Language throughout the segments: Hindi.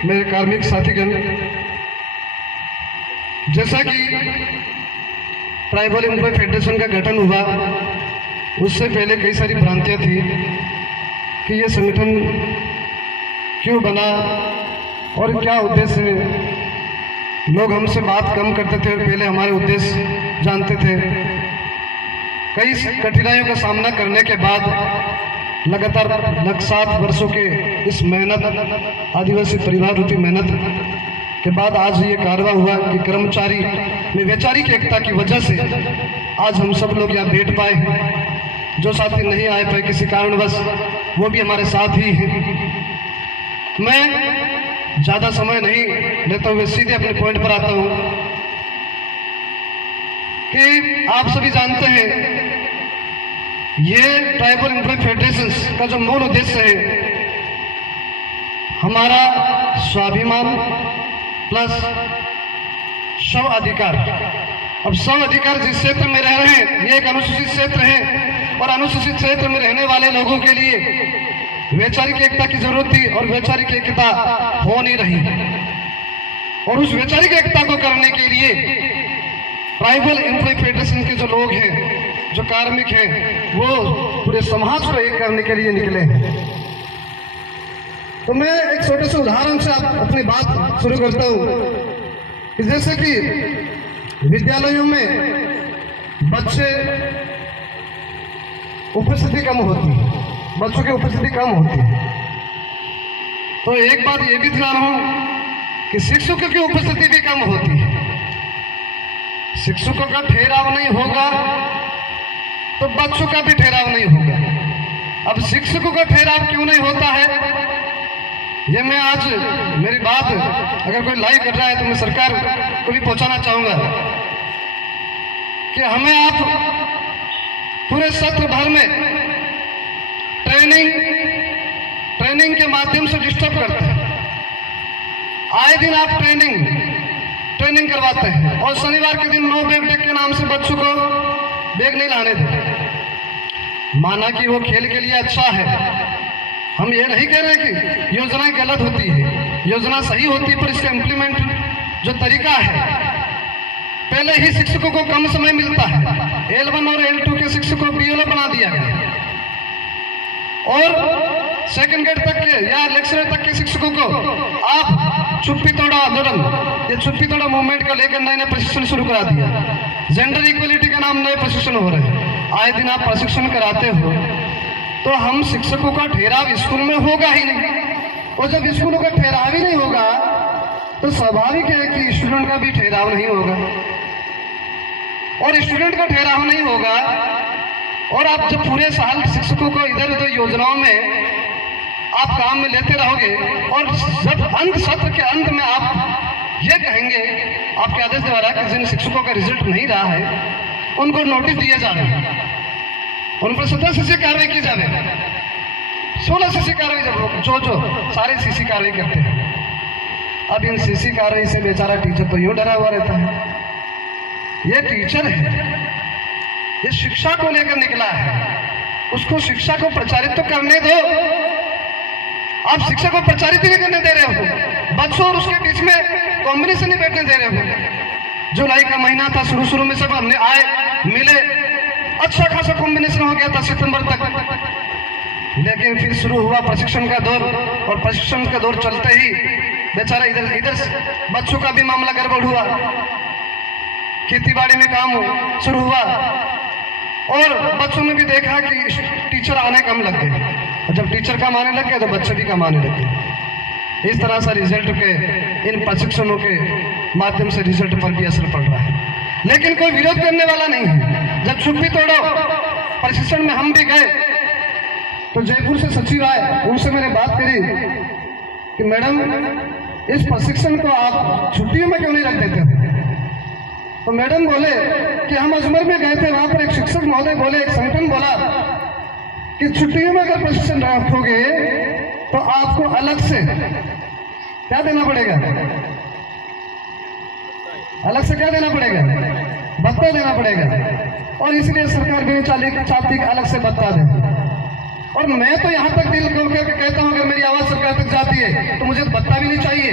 मेरे कार्मिक साथीगण, जैसा कि ट्राइबल एम्प्लॉय फेडरेशन का गठन हुआ उससे पहले कई सारी भ्रांतियां थी कि ये संगठन क्यों बना और क्या उद्देश्य है। लोग हमसे बात कम करते थे और पहले हमारे उद्देश्य जानते थे। कई कठिनाइयों का सामना करने के बाद लगातार 7 वर्षों के इस मेहनत, आदिवासी परिवार रूपी मेहनत के बाद आज ये कारवा हुआ कि कर्मचारी में वैचारिक एकता की वजह से आज हम सब लोग यहाँ बैठ पाए। जो साथी नहीं आए पाए किसी कारणवश, वो भी हमारे साथ ही हैं। मैं ज़्यादा समय नहीं लेते हुए सीधे अपने पॉइंट पर आता हूँ कि आप सभी जानते हैं ये ट्राइबल एम्प्लॉय फेडरेशन का जो मूल उद्देश्य है, हमारा स्वाभिमान प्लस स्व अधिकार। अब स्व अधिकार जिस क्षेत्र में रह रहे हैं ये एक अनुसूचित क्षेत्र है और अनुसूचित क्षेत्र में रहने वाले लोगों के लिए वैचारिक एकता की जरूरत थी और वैचारिक एकता हो नहीं रही। और उस वैचारिक एकता को करने के लिए ट्राइबल एम्प्लॉय फेडरेशन के जो लोग हैं, जो कार्मिक हैं, वो पूरे समाज को एक करने के लिए निकले हैं। तो मैं एक छोटे से उदाहरण से अपनी बात शुरू करता हूँ। जैसे कि विद्यालयों में बच्चे उपस्थिति कम होती है, बच्चों की उपस्थिति कम होती है। तो एक बात ये भी ध्यान हो कि शिक्षकों की उपस्थिति भी कम होती है। शिक्षकों का ठहराव नहीं होगा तो बच्चों का भी ठहराव नहीं होगा। अब शिक्षकों का ठहराव क्यों नहीं होता है, ये मैं आज मेरी बात अगर कोई लाइव कर रहा है तो मैं सरकार को भी पहुंचाना चाहूंगा कि हमें आप पूरे सत्र भर में ट्रेनिंग के माध्यम से डिस्टर्ब करते हैं। आए दिन आप ट्रेनिंग करवाते हैं और शनिवार के दिन नो बैग डे के नाम से बच्चों को बैग नहीं लाने देते। माना कि वो खेल के लिए अच्छा है, हम ये नहीं कह रहे कि योजना गलत होती है, योजना सही होती है, पर इसका इम्प्लीमेंट जो तरीका है, पहले ही शिक्षकों को कम समय मिलता है। L1 और L2 के शिक्षकों को BLO बना दिया गया और सेकंड ग्रेड तक के या लेक्चरर तक के शिक्षकों को आप चुप्पी तोड़ा आंदोलन, ये चुप्पी तोड़ा मूवमेंट का लेकर नए प्रशिक्षण शुरू करा दिया। जेंडर इक्वलिटी के नाम नए प्रशिक्षण हो रहे हैं। आए दिन आप प्रशिक्षण कराते हो तो हम शिक्षकों का ठहराव स्कूल में होगा ही नहीं। और जब स्कूलों का ठहराव ही नहीं होगा तो स्वाभाविक है कि स्टूडेंट का भी ठहराव नहीं होगा। और स्टूडेंट का ठहराव नहीं होगा और आप जब पूरे साल शिक्षकों को इधर उधर योजनाओं में आप काम में लेते रहोगे और जब सत्र के अंत में आप ये कहेंगे आपके आदेश द्वारा कि जिन शिक्षकों का रिजल्ट नहीं रहा है उनको नोटिस दिए जा रहे हैं, उन पर 17 सीसी कार्रवाई की जा रही है, 16 सीसी कार्रवाई, जो सारे सीसी कार्रवाई करते हैं। अब इन सीसी कार्रवाई से बेचारा टीचर तो यूं डरा हुआ रहता है। ये टीचर है, ये शिक्षा को लेकर निकला है, उसको शिक्षा को प्रचारित तो करने दो। आप शिक्षा को प्रचारित ही नहीं करने दे रहे हो, बच्चों और उसके बीच में कॉम्बिनेशन नहीं बैठने दे रहे हो। जुलाई का महीना था, शुरू में सब हमने आए मिले, अच्छा खासा कॉम्बिनेशन हो गया था सितंबर तक। लेकिन फिर शुरू हुआ प्रशिक्षण का दौर और प्रशिक्षण का दौर चलते ही बेचारा इधर बच्चों का भी मामला गड़बड़ हुआ, खेतीबाड़ी में काम शुरू हुआ और बच्चों ने भी देखा कि टीचर आने कम लग गए। और जब टीचर कम आने लग गए तो बच्चे भी कम आने लगे। इस तरह से रिजल्ट के इन प्रशिक्षणों के माध्यम से रिजल्ट पर भी असर पड़ रहा है। लेकिन कोई विरोध करने वाला नहीं है। जब चुप्पी तोड़ो प्रशिक्षण में हम भी गए तो जयपुर से सचिव आए, उनसे मैंने बात करी कि मैडम इस प्रशिक्षण को आप छुट्टियों में क्यों नहीं रख देते? तो मैडम बोले कि हम अजमेर में गए थे, वहां पर एक शिक्षक महोदय बोले, एक संगठन बोला कि छुट्टियों में अगर प्रशिक्षण रखोगे तो आपको अलग से क्या देना पड़ेगा, अलग से क्या देना पड़ेगा, भत्ता देना पड़ेगा। और इसलिए सरकार भी चाहती है अलग से भत्ता दे। और मैं तो यहाँ तक दिल खोल करके कहता हूँ, अगर मेरी आवाज सरकार तक जाती है तो मुझे तो भत्ता भी नहीं चाहिए,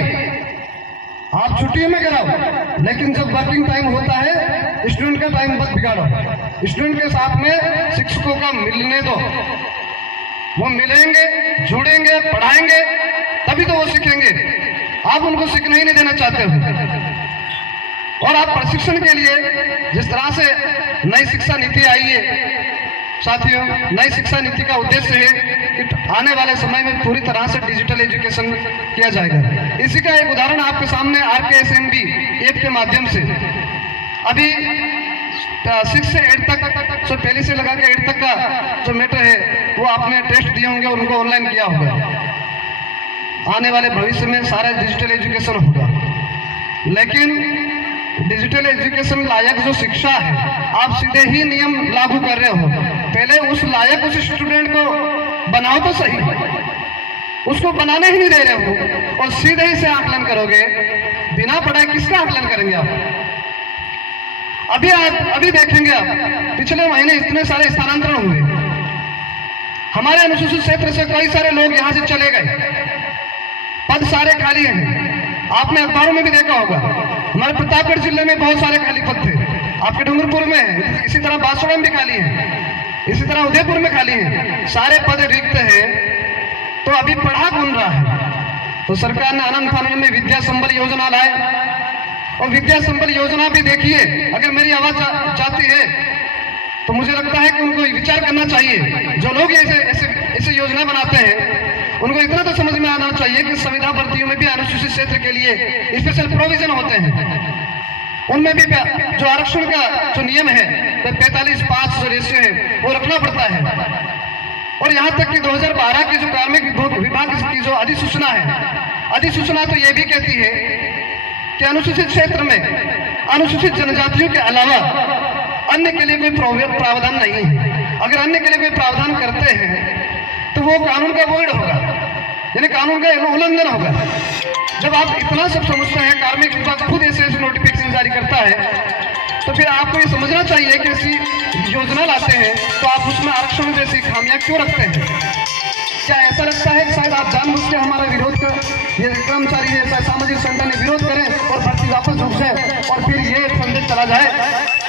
आप छुट्टियों में कराओ, लेकिन जब वर्किंग टाइम होता है स्टूडेंट का टाइम मत बिगाड़ो। स्टूडेंट के साथ में शिक्षकों का मिलने दो, वो मिलेंगे, जुड़ेंगे, पढ़ाएंगे, तभी तो वो सीखेंगे। आप उनको सीखने ही नहीं देना चाहते हो। और आप प्रशिक्षण के लिए जिस तरह से नई शिक्षा नीति आई है साथियों, नई शिक्षा नीति का उद्देश्य है कि आने वाले समय में पूरी तरह से डिजिटल एजुकेशन किया जाएगा। इसी का एक उदाहरण आपके सामने RKSMB ऐप के माध्यम से अभी 6 से 8 तक, तो पहले से लगा के 8 तक का जो मैटर है वो आपने टेस्ट दिए होंगे, उनको ऑनलाइन किया होगा। आने वाले भविष्य में सारा डिजिटल एजुकेशन होगा, लेकिन डिजिटल एजुकेशन लायक जो शिक्षा है आप सीधे ही नियम लागू कर रहे हो। पहले उस लायक उस स्टूडेंट को बनाओ तो सही, उसको बनाने ही नहीं दे रहे हो और सीधे ही से आकलन करोगे। बिना पढ़ाई किसका आकलन करेंगे आप? अभी देखेंगे आप, पिछले महीने इतने सारे स्थानांतरण हुए, हमारे अनुसूचित क्षेत्र से कई सारे लोग यहाँ से चले गए, पद सारे खाली हैं। आपने अखबारों में भी देखा होगा, हमारे प्रतापगढ़ जिले में बहुत सारे खाली पद थे, आपके डूंगरपुर में है, इसी तरह बांसवाड़ा में भी खाली है, इसी तरह उदयपुर में खाली है, सारे पद रिक्त हैं। तो अभी पढ़ा कौन रहा है? तो सरकार ने आनंद फानंद में विद्या संबल योजना लाए, और विद्या संबल योजना भी देखिए, अगर मेरी आवाज जाती है तो मुझे लगता है कि उनको विचार करना चाहिए। जो लोग ऐसे योजना बनाते हैं उनको इतना तो समझ में आना चाहिए कि संविदा भर्तियों में भी अनुसूचित क्षेत्र के लिए स्पेशल प्रोविजन होते हैं, उनमें भी जो आरक्षण का जो नियम है 45:5 जो रेशियो है वो रखना पड़ता है। और यहाँ तक कि 2012 की जो कार्मिक विभाग की जो अधिसूचना है, अधिसूचना तो ये भी कहती है कि अनुसूचित क्षेत्र में अनुसूचित जनजातियों के अलावा अन्य के लिए कोई प्रावधान नहीं है। अगर अन्य के लिए कोई प्रावधान करते हैं तो वो कानून का वोइड होगा, यानी कानून का उल्लंघन होगा। जब आप इतना सब समझते हैं, कार्मिक विभाग खुद ऐसे नोटिफिकेशन जारी करता है, तो फिर आपको ये समझना चाहिए कि ऐसी योजना लाते हैं तो आप उसमें आरक्षण जैसी खामियां क्यों रखते हैं? क्या ऐसा लगता है कि शायद आप जानबूझ के हमारा विरोध कर, ये कर्मचारी जैसा सामाजिक संगठन ने विरोध करें और भर्ती वापस रुक जाए और फिर ये संदेश चला जाए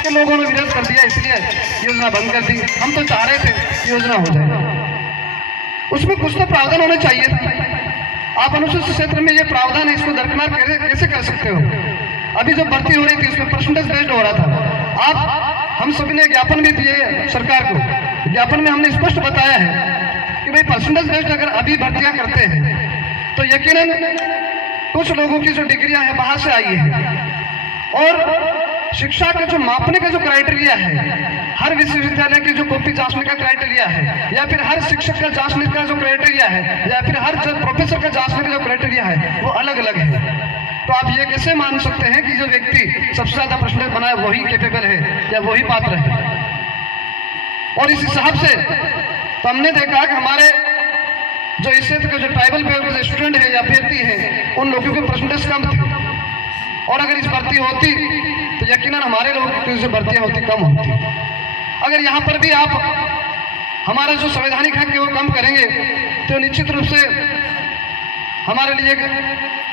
कि लोगों ने विरोध कर दिया इसलिए योजना बंद कर दी? हम तो चाह रहे थे कि योजना हो जाए, उसमें कुछ तो प्रावधान होने चाहिए था। आप अनुसूचित क्षेत्र में ये प्रावधान है, इसको दरकिनार कैसे कर सकते हो? अभी जो भर्ती हो रही थी उसमें परसेंटेज बेस्ड हो रहा था। हम सभी ने ज्ञापन भी दिए सरकार को, ज्ञापन में हमने स्पष्ट बताया है कि भाई परसेंटेज बेस्ड अगर अभी भर्तियां करते हैं तो यकीनन कुछ लोगों की जो डिग्रियां हैं बाहर से आई है, और शिक्षा का जो मापने का जो क्राइटेरिया है, हर विश्वविद्यालय की जो कॉपी जांचने का क्राइटेरिया है, या फिर हर शिक्षक का जांचने का जो क्राइटेरिया है, या फिर हर प्रोफेसर का जांचने का जो क्राइटेरिया है वो अलग अलग है। तो आप ये कैसे मान सकते हैं कि जो व्यक्ति सबसे ज्यादा परसेंटेज बनाए वही कैपेबल है या वही पात्र है? और इस हिसाब से तो हमने देखा कि हमारे जो इस क्षेत्र के जो ट्राइबल के स्टूडेंट है या अभ्यर्थी है उन लोगों के परसेंटेज कम थे, और अगर इस भर्ती होती तो यकीनन हमारे लोगों की जो भर्तियां होती कम होती। अगर यहाँ पर भी आप हमारा जो संवैधानिक हक है वो कम करेंगे तो निश्चित रूप से हमारे लिए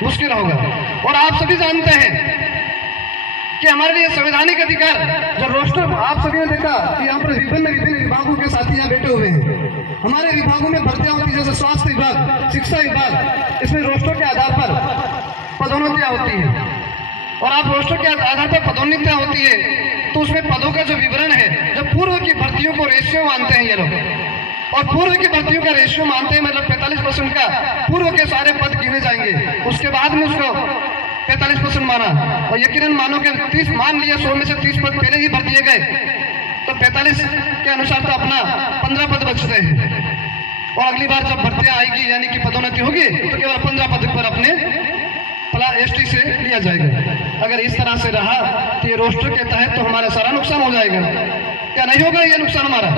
मुश्किल होगा। और आप सभी जानते हैं कि हमारे लिए संवैधानिक अधिकार जो रोस्टर, आप सभी ने देखा कि यहाँ पर विभिन्न विभागों के साथी यहाँ बैठे हुए हैं। हमारे विभागों में भर्तियां होती है, जैसे स्वास्थ्य विभाग, शिक्षा विभाग, इसमें रोस्टर के आधार पर पदोन्नतियां होती है। और आप रोस्टर के आधार पर पदोन्नतियां होती है तो उसमें पदों का जो विवरण है, जो पूर्व की भर्तियों को रेशियो मानते हैं ये लोग, और पूर्व की भर्तियों का रेशियो मानते हैं, मतलब 45% का पूर्व के सारे पद गिने जाएंगे, उसके बाद में उसको 45% माना। और यकीनन मानो कि 30 मान लिया, 100 में से 30 पद पहले ही भर दिए गए तो 45 के अनुसार तो अपना 15 पद बचते हैं। और अगली बार जब भर्तियां आएगी यानी कि पदोन्नति होगी तो केवल 15 पद पर अपने ST से लिया जाएगा। अगर इस तरह से रहा तो ये रोस्टर के तहत तो हमारा सारा नुकसान हो जाएगा। क्या नहीं होगा ये नुकसान हमारा?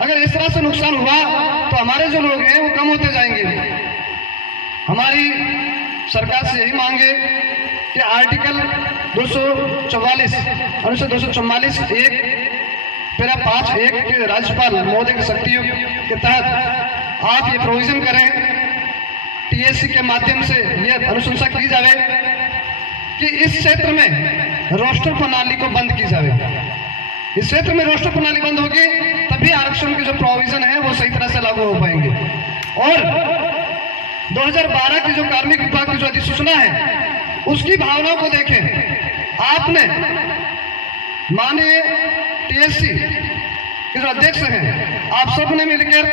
अगर इस तरह से नुकसान हुआ तो हमारे जो लोग हैं वो कम होते जाएंगे। हमारी सरकार से यही मांगे कि आर्टिकल 244 अनुच्छेद 244(1) फिर 5(1) के राज्यपाल महोदय की शक्तियों के तहत आप ये प्रोविजन करें, टीएससी के माध्यम से ये अनुशंसा की जाए कि इस क्षेत्र में रोस्टर प्रणाली को बंद की जाए। इस क्षेत्र में रोस्टर प्रणाली बंद होगी तभी आरक्षण के जो प्रोविजन है वो सही तरह से लागू हो पाएंगे। और 2012 की जो कार्मिक विभाग की जो अधिसूचना है उसकी भावना को देखें। आपने माननीय टीएससी के जो अध्यक्ष हैं, आप सबने मिलकर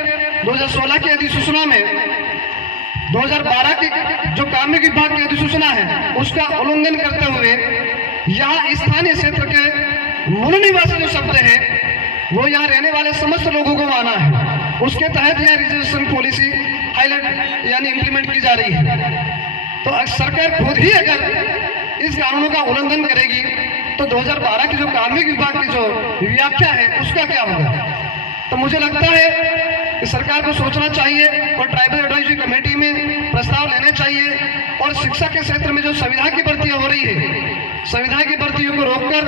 2016 की अधिसूचना में 2012 की जो कार्मिक विभाग की अधिसूचना है उसका उल्लंघन करते हुए यहाँ स्थानीय क्षेत्र के मूल निवासी जो शब्द है वो यहाँ रहने वाले समस्त लोगों को माना है। उसके तहत यह रिजर्वेशन पॉलिसी हाईलाइट यानी इंप्लीमेंट की जा रही है। तो सरकार खुद ही अगर इस कानूनों का उल्लंघन करेगी तो 2012 की जो कार्मिक विभाग की जो व्याख्या है उसका क्या होगा। तो मुझे लगता है कि सरकार को सोचना चाहिए और ट्राइबल एडवाइजरी कमेटी में प्रस्ताव लेने चाहिए और शिक्षा के क्षेत्र में जो संविदा की भर्तियां हो रही है, संविदा की भर्तियों को रोककर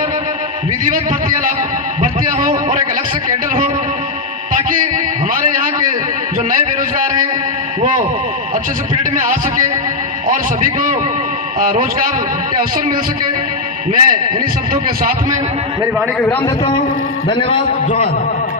विधिवत भर्तियां हो और एक अलग से कैडर हो, ताकि हमारे यहाँ के जो नए बेरोजगार हैं वो अच्छे से फील्ड में आ सके और सभी को रोजगार के अवसर मिल सके। मैं इन्हीं शब्दों के साथ में मेरी वाणी को विराम देता हूँ। धन्यवाद। जोहार।